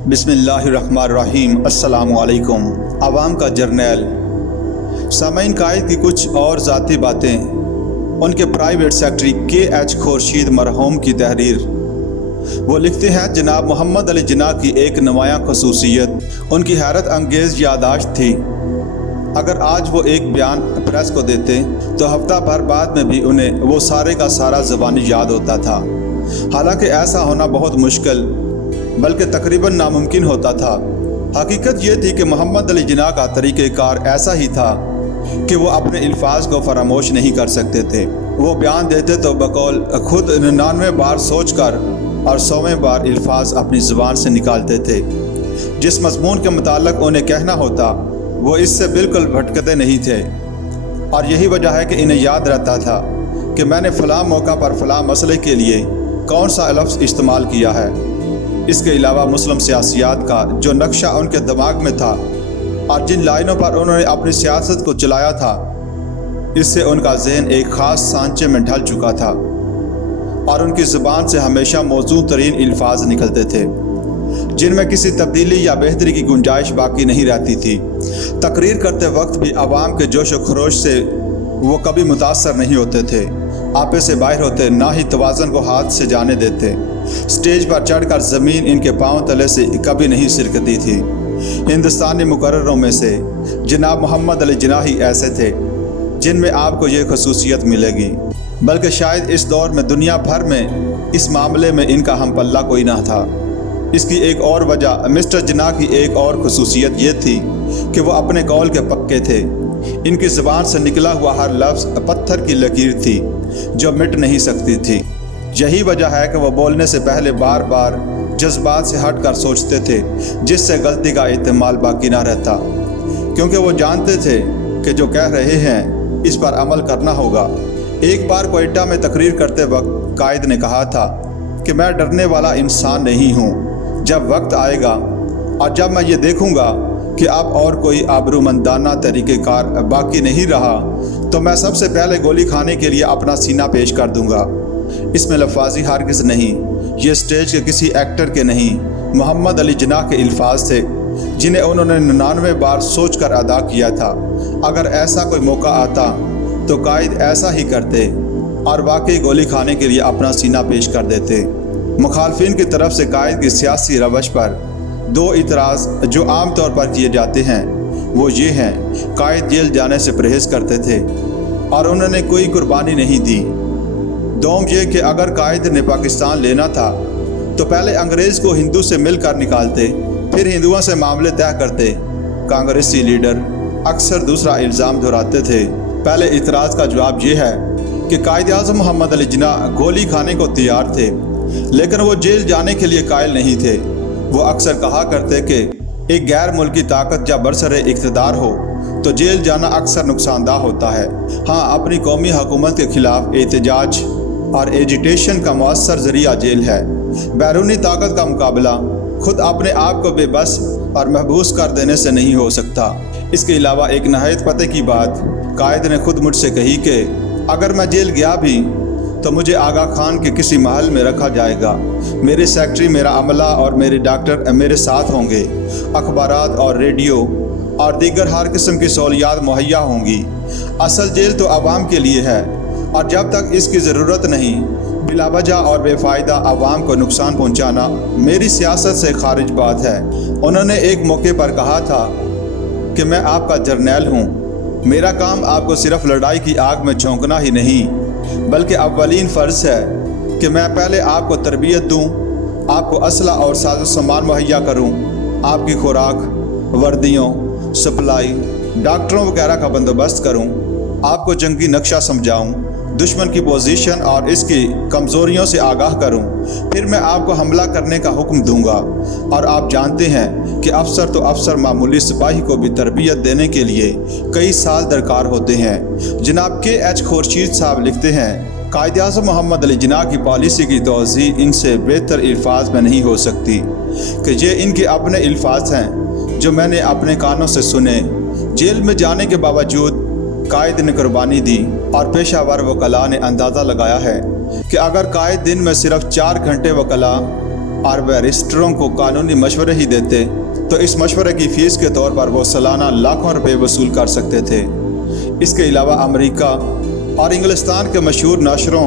بسم اللہ الرحمن الرحیم۔ السلام علیکم۔ عوام کا جرنیل۔ سامعین، قائد کی کچھ اور ذاتی باتیں۔ ان کے پرائیویٹ سیکرٹری KH خورشید مرحوم کی تحریر۔ وہ لکھتے ہیں، جناب محمد علی جناح کی ایک نمایاں خصوصیت ان کی حیرت انگیز یادداشت تھی۔ اگر آج وہ ایک بیان پریس کو دیتے تو ہفتہ بھر بعد میں بھی انہیں وہ سارے کا سارا زبانی یاد ہوتا تھا۔ حالانکہ ایسا ہونا بہت مشکل بلکہ تقریباً ناممکن ہوتا تھا۔ حقیقت یہ تھی کہ محمد علی جناح کا طریقہ کار ایسا ہی تھا کہ وہ اپنے الفاظ کو فراموش نہیں کر سکتے تھے۔ وہ بیان دیتے تو بقول خود 99 بار سوچ کر اور 100ویں بار الفاظ اپنی زبان سے نکالتے تھے۔ جس مضمون کے متعلق انہیں کہنا ہوتا وہ اس سے بالکل بھٹکتے نہیں تھے، اور یہی وجہ ہے کہ انہیں یاد رہتا تھا کہ میں نے فلاں موقع پر فلاں مسئلے کے لیے کون سا لفظ استعمال کیا ہے۔ اس کے علاوہ مسلم سیاسیات کا جو نقشہ ان کے دماغ میں تھا اور جن لائنوں پر انہوں نے اپنی سیاست کو چلایا تھا، اس سے ان کا ذہن ایک خاص سانچے میں ڈھل چکا تھا اور ان کی زبان سے ہمیشہ موزوں ترین الفاظ نکلتے تھے جن میں کسی تبدیلی یا بہتری کی گنجائش باقی نہیں رہتی تھی۔ تقریر کرتے وقت بھی عوام کے جوش و خروش سے وہ کبھی متاثر نہیں ہوتے تھے، آپے سے باہر ہوتے، نہ ہی توازن کو ہاتھ سے جانے دیتے۔ سٹیج پر چڑھ کر زمین ان کے پاؤں تلے سے کبھی نہیں سرکتی تھی۔ ہندوستانی مقرروں میں سے جناب محمد علی جناح ہی ایسے تھے جن میں آپ کو یہ خصوصیت ملے گی، بلکہ شاید اس دور میں دنیا بھر میں اس معاملے میں ان کا ہم پلہ کوئی نہ تھا۔ اس کی ایک اور وجہ مسٹر جناح کی ایک اور خصوصیت یہ تھی کہ وہ اپنے قول کے پکے تھے۔ ان کی زبان سے نکلا ہوا ہر لفظ پتھر کی لکیر تھی جو مٹ نہیں سکتی تھی۔ یہی وجہ ہے کہ وہ بولنے سے پہلے بار بار جذبات سے ہٹ کر سوچتے تھے، جس سے غلطی کا احتمال باقی نہ رہتا، کیونکہ وہ جانتے تھے کہ جو کہہ رہے ہیں اس پر عمل کرنا ہوگا۔ ایک بار کوئٹہ میں تقریر کرتے وقت قائد نے کہا تھا کہ میں ڈرنے والا انسان نہیں ہوں۔ جب وقت آئے گا اور جب میں یہ دیکھوں گا کہ اب اور کوئی آبرومندانہ طریقہ کار باقی نہیں رہا تو میں سب سے پہلے گولی کھانے کے لیے اپنا سینہ پیش کر دوں گا۔ اس میں لفاظی ہرگز نہیں، یہ سٹیج کے کسی ایکٹر کے نہیں، محمد علی جناح کے الفاظ تھے جنہیں انہوں نے 99 بار سوچ کر ادا کیا تھا۔ اگر ایسا کوئی موقع آتا تو قائد ایسا ہی کرتے اور واقعی گولی کھانے کے لیے اپنا سینہ پیش کر دیتے۔ مخالفین کی طرف سے قائد کی سیاسی روش پر دو اعتراض جو عام طور پر کیے جاتے ہیں وہ یہ ہیں: قائد جیل جانے سے پرہیز کرتے تھے اور انہوں نے کوئی قربانی نہیں دی۔ دوم یہ کہ اگر قائد نے پاکستان لینا تھا تو پہلے انگریز کو ہندو سے مل کر نکالتے، پھر ہندوؤں سے معاملے طے کرتے۔ کانگریسی لیڈر اکثر دوسرا الزام دہراتے تھے۔ پہلے اعتراض کا جواب یہ ہے کہ قائد اعظم محمد علی جناح گولی کھانے کو تیار تھے، لیکن وہ جیل جانے کے لیے قائل نہیں تھے۔ وہ اکثر کہا کرتے کہ ایک غیر ملکی طاقت جب برسر اقتدار ہو تو جیل جانا اکثر نقصان دہ ہوتا ہے۔ ہاں، اپنی قومی حکومت کے خلاف احتجاج اور ایجیٹیشن کا مؤثر ذریعہ جیل ہے۔ بیرونی طاقت کا مقابلہ خود اپنے آپ کو بے بس اور محبوس کر دینے سے نہیں ہو سکتا۔ اس کے علاوہ ایک نہایت پتے کی بات قائد نے خود مجھ سے کہی کہ اگر میں جیل گیا بھی تو مجھے آغا خان کے کسی محل میں رکھا جائے گا، میرے سیکرٹری، میرا عملہ اور میرے ڈاکٹر میرے ساتھ ہوں گے، اخبارات اور ریڈیو اور دیگر ہر قسم کی سہولیات مہیا ہوں گی۔ اصل جیل تو عوام کے لیے ہے، اور جب تک اس کی ضرورت نہیں، بلا وجہ اور بے فائدہ عوام کو نقصان پہنچانا میری سیاست سے خارج بات ہے۔ انہوں نے ایک موقع پر کہا تھا کہ میں آپ کا جرنیل ہوں، میرا کام آپ کو صرف لڑائی کی آگ میں جھونکنا ہی نہیں بلکہ اولین فرض ہے کہ میں پہلے آپ کو تربیت دوں، آپ کو اسلحہ اور ساز و سامان مہیا کروں، آپ کی خوراک، وردیوں، سپلائی، ڈاکٹروں وغیرہ کا بندوبست کروں، آپ کو جنگی نقشہ سمجھاؤں، دشمن کی پوزیشن اور اس کی کمزوریوں سے آگاہ کروں، پھر میں آپ کو حملہ کرنے کا حکم دوں گا۔ اور آپ جانتے ہیں کہ افسر تو افسر معمولی سپاہی کو بھی تربیت دینے کے لیے کئی سال درکار ہوتے ہیں۔ جناب KH خورشید صاحب لکھتے ہیں، قائد اعظم محمد علی جناح کی پالیسی کی توضیح ان سے بہتر الفاظ میں نہیں ہو سکتی کہ یہ ان کے اپنے الفاظ ہیں جو میں نے اپنے کانوں سے سنے۔ جیل میں جانے کے باوجود قائد نے قربانی دی، اور پیشہ ور وکلاء نے اندازہ لگایا ہے کہ اگر قائد دن میں صرف 4 گھنٹے وکلاء اور بیرسٹروں کو قانونی مشورے ہی دیتے تو اس مشورے کی فیس کے طور پر وہ سالانہ لاکھوں روپے وصول کر سکتے تھے۔ اس کے علاوہ امریکہ اور انگلستان کے مشہور ناشروں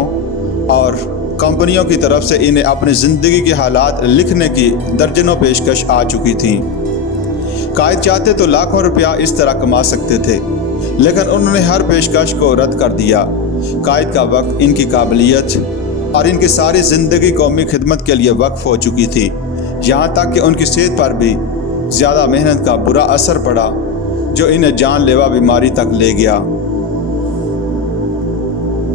اور کمپنیوں کی طرف سے انہیں اپنی زندگی کے حالات لکھنے کی درجنوں پیشکش آ چکی تھیں۔ قائد چاہتے تو لاکھوں روپیہ اس طرح کما سکتے تھے، لیکن انہوں نے ہر پیشکش کو رد کر دیا۔ قائد کا وقت، ان کی قابلیت اور ان کی ساری زندگی قومی خدمت کے لیے وقف ہو چکی تھی، یہاں تک کہ ان کی صحت پر بھی زیادہ محنت کا برا اثر پڑا جو انہیں جان لیوا بیماری تک لے گیا۔